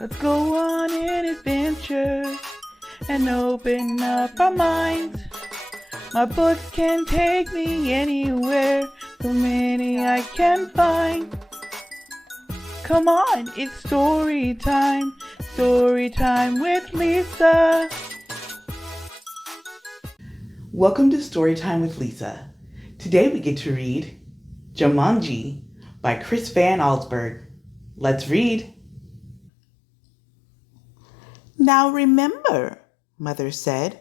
Let's go on an adventure and open up our minds. My books can take me anywhere, so many I can find. Come on, it's story time with Lisa. Welcome to Storytime with Lisa. Today we get to read Jumanji by Chris Van Allsburg. Let's read. Now remember, Mother said,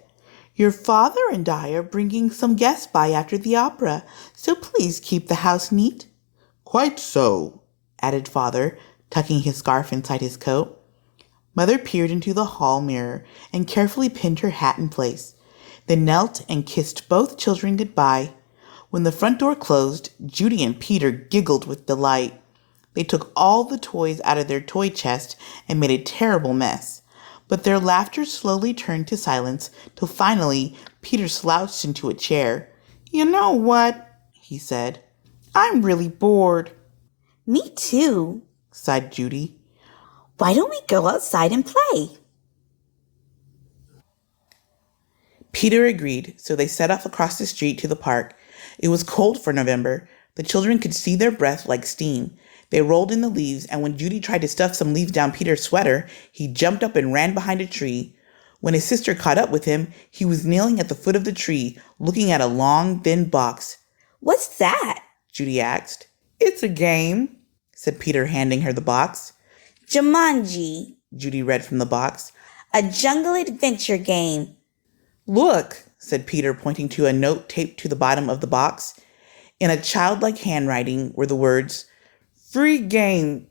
your father and I are bringing some guests by after the opera, so please keep the house neat. Quite so, added Father, tucking his scarf inside his coat. Mother peered into the hall mirror and carefully pinned her hat in place, then knelt and kissed both children goodbye. When the front door closed, Judy and Peter giggled with delight. They took all the toys out of their toy chest and made a terrible mess. But their laughter slowly turned to silence till finally Peter slouched into a chair. You know what? He said. I'm really bored. Me too, sighed Judy. Why don't we go outside and play? Peter agreed, so they set off across the street to the park. It was cold for November. The children could see their breath like steam. They rolled in the leaves, and when Judy tried to stuff some leaves down Peter's sweater, he jumped up and ran behind a tree. When his sister caught up with him, he was kneeling at the foot of the tree, looking at a long, thin box. What's that? Judy asked. It's a game, said Peter, handing her the box. Jumanji, Judy read from the box. A jungle adventure game. Look, said Peter, pointing to a note taped to the bottom of the box. In a childlike handwriting were the words, Free game.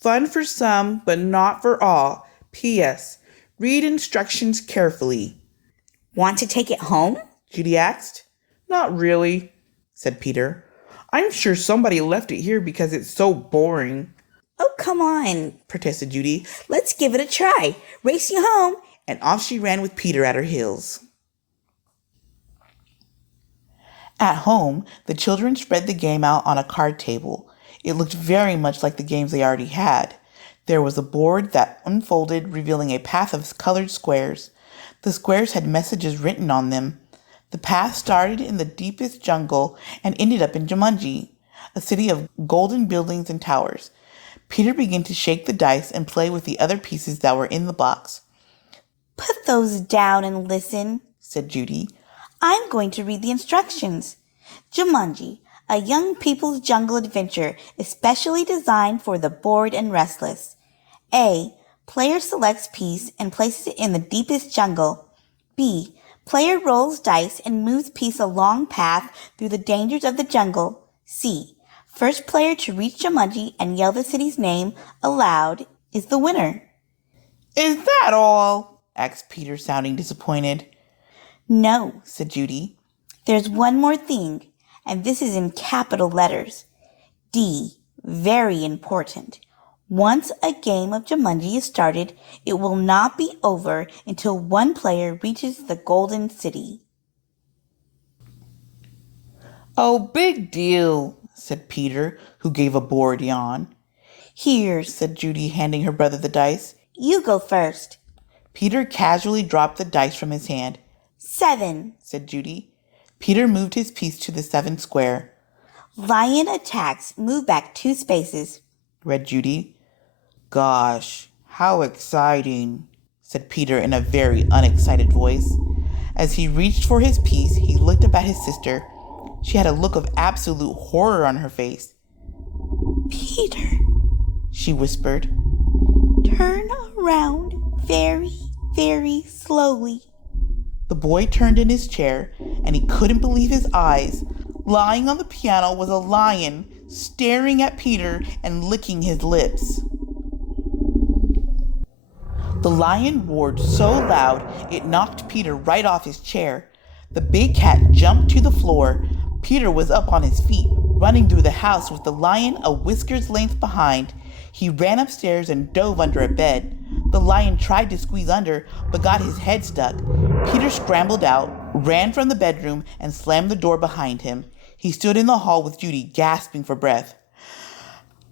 Fun for some, but not for all. P.S. Read instructions carefully. Want to take it home? Judy asked. Not really, said Peter. I'm sure somebody left it here because it's so boring. Oh, come on, protested Judy. Let's give it a try. Race you home. And off she ran with Peter at her heels. At home, the children spread the game out on a card table. It looked very much like the games they already had. There was a board that unfolded, revealing a path of colored squares. The squares had messages written on them. The path started in the deepest jungle and ended up in Jumanji, a city of golden buildings and towers. Peter began to shake the dice and play with the other pieces that were in the box. Put those down and listen, said Judy. I'm going to read the instructions. Jumanji, a young people's jungle adventure especially designed for the bored and restless. A. Player selects piece and places it in the deepest jungle. B. Player rolls dice and moves piece a long path through the dangers of the jungle. C. First player to reach Jumanji and yell the city's name aloud is the winner. Is that all? Asked Peter, sounding disappointed. No, said Judy. There's one more thing, and this is in capital letters. D. Very important. Once a game of Jumanji is started, it will not be over until one player reaches the Golden City. Oh, big deal, said Peter, who gave a bored yawn. Here, said Judy, handing her brother the dice. You go first. Peter casually dropped the dice from his hand. 7, said Judy. Peter moved his piece to the 7th square. Lion attacks, move back 2 spaces, read Judy. Gosh, how exciting, said Peter in a very unexcited voice. As he reached for his piece, he looked up at his sister. She had a look of absolute horror on her face. Peter, she whispered. Turn around very, very slowly. The boy turned in his chair, and he couldn't believe his eyes. Lying on the piano was a lion, staring at Peter and licking his lips. The lion roared so loud it knocked Peter right off his chair. The big cat jumped to the floor. Peter was up on his feet, running through the house with the lion a whisker's length behind. He ran upstairs and dove under a bed. The lion tried to squeeze under, but got his head stuck. Peter scrambled out, ran from the bedroom, and slammed the door behind him. He stood in the hall with Judy, gasping for breath.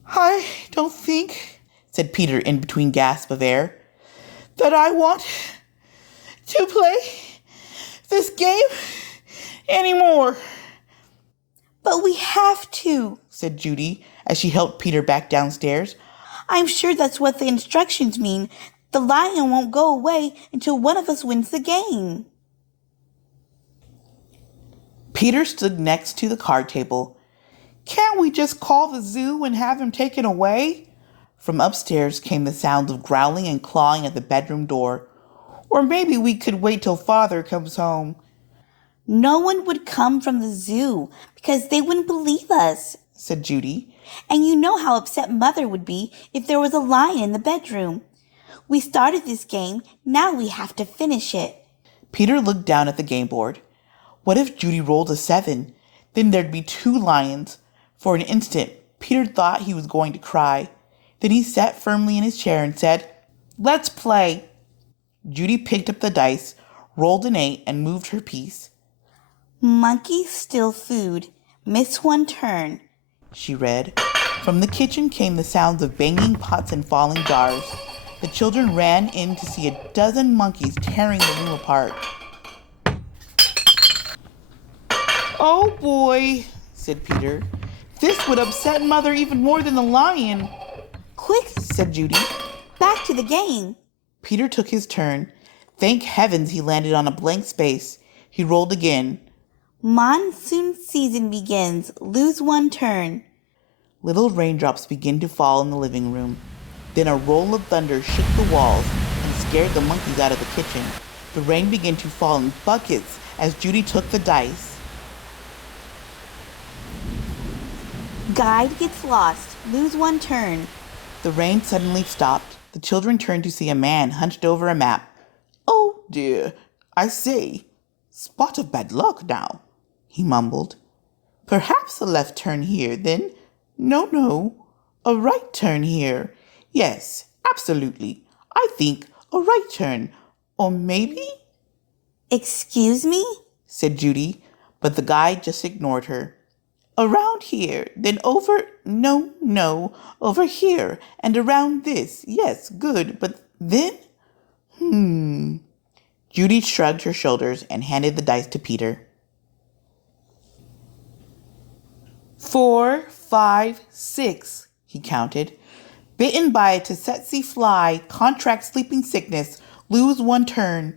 I don't think, said Peter in between gasps of air. That I want to play this game anymore. But we have to, said Judy as she helped Peter back downstairs. I'm sure that's what the instructions mean. The lion won't go away until one of us wins the game. Peter stood next to the card table. Can't we just call the zoo and have him taken away? From upstairs came the sounds of growling and clawing at the bedroom door. Or maybe we could wait till Father comes home. No one would come from the zoo because they wouldn't believe us, said Judy. And you know how upset Mother would be if there was a lion in the bedroom. We started this game, now we have to finish it. Peter looked down at the game board. What if Judy rolled a 7? Then there'd be 2 lions. For an instant, Peter thought he was going to cry. Then he sat firmly in his chair and said, Let's play. Judy picked up the dice, rolled an 8, and moved her piece. Monkeys steal food. Miss one turn, she read. From the kitchen came the sounds of banging pots and falling jars. The children ran in to see a dozen monkeys tearing the room apart. Oh boy, said Peter. This would upset Mother even more than the lion. Quick, said Judy. Back to the game. Peter took his turn. Thank heavens he landed on a blank space. He rolled again. Monsoon season begins. Lose one turn. Little raindrops began to fall in the living room. Then a roll of thunder shook the walls and scared the monkeys out of the kitchen. The rain began to fall in buckets as Judy took the dice. Guide gets lost. Lose one turn. The rain suddenly stopped. The children turned to see a man hunched over a map. Oh dear, I say, spot of bad luck now, he mumbled. Perhaps a left turn here, then. No, a right turn here. Yes, absolutely. I think a right turn. Or maybe? Excuse me? Said Judy, but the guide just ignored her. Around here, then over, no, over here, and around this. Yes, good, but then? Judy shrugged her shoulders and handed the dice to Peter. 4, 5, 6, he counted. Bitten by a tsetse fly, contract sleeping sickness, lose one turn.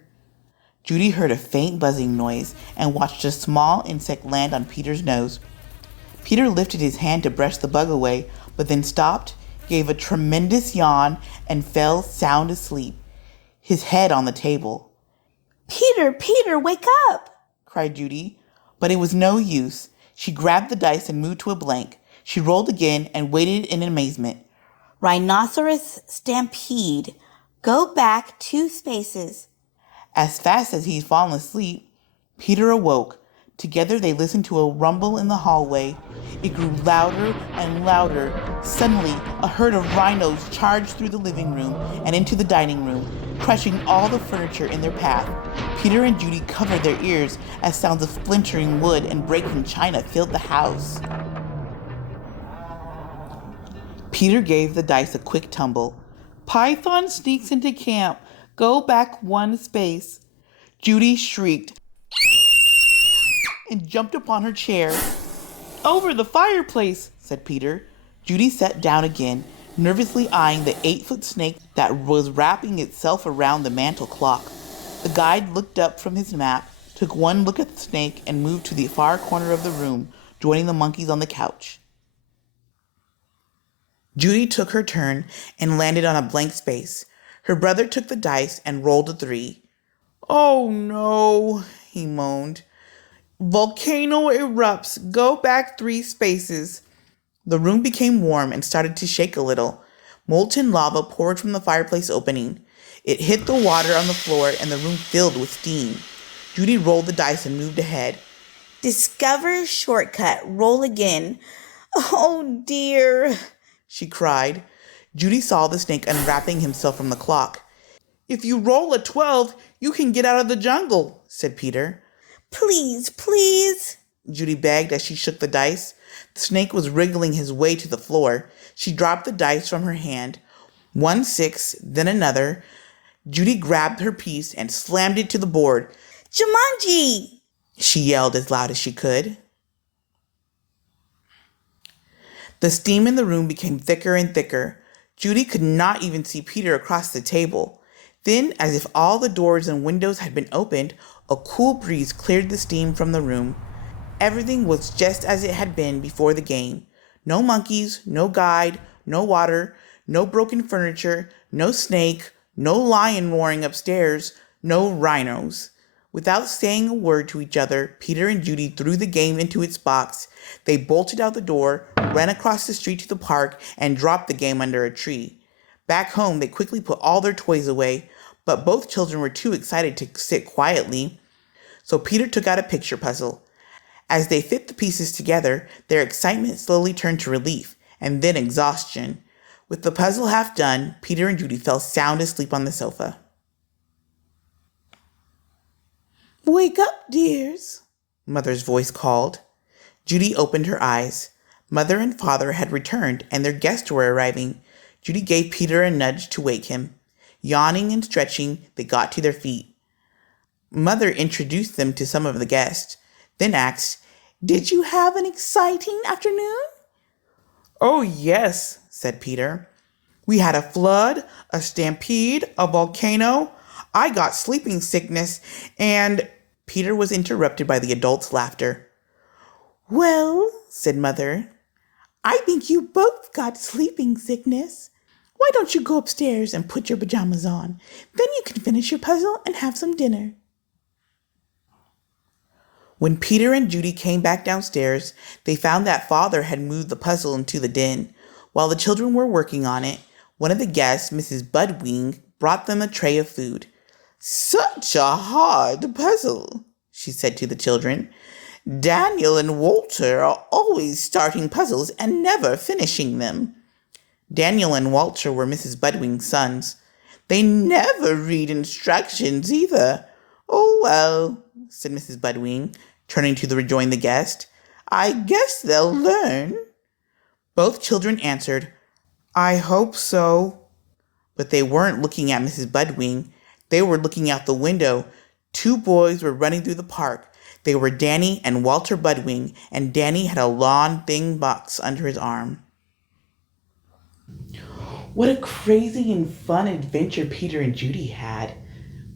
Judy heard a faint buzzing noise and watched a small insect land on Peter's nose. Peter lifted his hand to brush the bug away, but then stopped, gave a tremendous yawn, and fell sound asleep, his head on the table. Peter, wake up! Cried Judy, but it was no use. She grabbed the dice and moved to a blank. She rolled again and waited in amazement. Rhinoceros stampede. Go back 2 spaces. As fast as he'd fallen asleep, Peter awoke. Together they listened to a rumble in the hallway. It grew louder and louder. Suddenly, a herd of rhinos charged through the living room and into the dining room, crushing all the furniture in their path. Peter and Judy covered their ears as sounds of splintering wood and breaking china filled the house. Peter gave the dice a quick tumble. Python sneaks into camp. Go back 1 space. Judy shrieked and jumped upon her chair. Over the fireplace, said Peter. Judy sat down again, nervously eyeing the 8-foot snake that was wrapping itself around the mantel clock. The guide looked up from his map, took one look at the snake, and moved to the far corner of the room, joining the monkeys on the couch. Judy took her turn and landed on a blank space. Her brother took the dice and rolled a 3. Oh no, he moaned. Volcano erupts. Go back 3 spaces. The room became warm and started to shake a little. Molten lava poured from the fireplace opening. It hit the water on the floor and the room filled with steam. Judy rolled the dice and moved ahead. Discover shortcut. Roll again. Oh dear, she cried. Judy saw the snake unwrapping himself from the clock. If you roll a 12, you can get out of the jungle, said Peter. Please, Judy begged as she shook the dice. The snake was wriggling his way to the floor. She dropped the dice from her hand. One six, then another. Judy grabbed her piece and slammed it to the board. Jumanji! She yelled as loud as she could. The steam in the room became thicker and thicker. Judy could not even see Peter across the table. Then, as if all the doors and windows had been opened, a cool breeze cleared the steam from the room. Everything was just as it had been before the game. No monkeys, no guide, no water, no broken furniture, no snake, no lion roaring upstairs, no rhinos. Without saying a word to each other, Peter and Judy threw the game into its box. They bolted out the door, ran across the street to the park, and dropped the game under a tree. Back home, they quickly put all their toys away, but both children were too excited to sit quietly. So Peter took out a picture puzzle. As they fit the pieces together, their excitement slowly turned to relief, and then exhaustion. With the puzzle half done, Peter and Judy fell sound asleep on the sofa. "Wake up, dears," Mother's voice called. Judy opened her eyes. Mother and Father had returned, and their guests were arriving. Judy gave Peter a nudge to wake him. Yawning and stretching, they got to their feet. Mother introduced them to some of the guests, then asked, "Did you have an exciting afternoon?" "Oh, yes," said Peter. "We had a flood, a stampede, a volcano. I got sleeping sickness, and—" Peter was interrupted by the adults' laughter. "Well," said Mother, "I think you both got sleeping sickness. Why don't you go upstairs and put your pajamas on? Then you can finish your puzzle and have some dinner." When Peter and Judy came back downstairs, they found that Father had moved the puzzle into the den. While the children were working on it, one of the guests, Mrs. Budwing, brought them a tray of food. "Such a hard puzzle," she said to the children. "Daniel and Walter are always starting puzzles and never finishing them." Daniel and Walter were Mrs. Budwing's sons. "They never read instructions either." "Oh, well," said Mrs. Budwing, turning to rejoin the guest. "I guess they'll learn." Both children answered, "I hope so." But they weren't looking at Mrs. Budwing. They were looking out the window. Two boys were running through the park. They were Danny and Walter Budwing, and Danny had a long, thin box under his arm. What a crazy and fun adventure Peter and Judy had.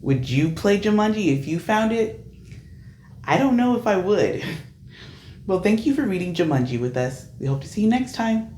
Would you play Jumanji if you found it? I don't know if I would. Well, thank you for reading Jumanji with us. We hope to see you next time.